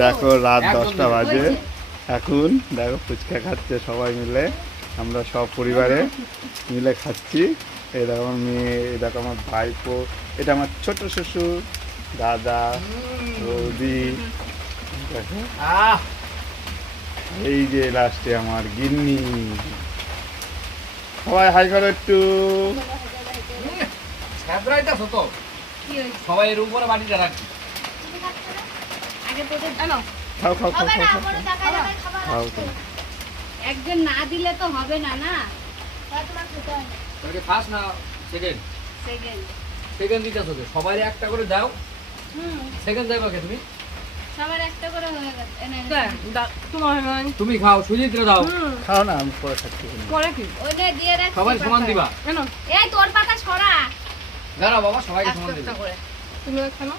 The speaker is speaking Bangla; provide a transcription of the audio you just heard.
দেখো রাত 10টা বাজে, এখন দেখো ফুচকা খাচ্ছে সবাই মিলে, আমরা সব পরিবারে মিলে খাচ্ছি। এই দেখো আমার মেয়ে, এই দেখো আমার ভাইপো, এটা আমার ছোট শ্বশুর, দাদা, বৌদি, দেখো এই যে লাস্টে আমার গিন্নি। সবাই হাই করো একটু। সবাই এর উপরে বাটিটা রাখি। খাও খাও খাও খাও খাও। একজন না দিলে তো হবে না না। ফার্স্ট না সেকেন্ড? সেকেন্ড দিতেছ তো, সবাই একটা করে দাও। সেকেন্ড দেবা কে তুমি? সবার একটা করে হয়ে গেছে। তুমি খাও, সুজিত্রে দাও। খাও না, আমি পরে খাচ্ছি। পরে কি ওইটা দিয়ে রাখ। সবাই সমান দিবা। এই তোর পাতা ছড়া। দাঁড়াও বাবা, সবাইকে সমান দিবা। তুমি খানো।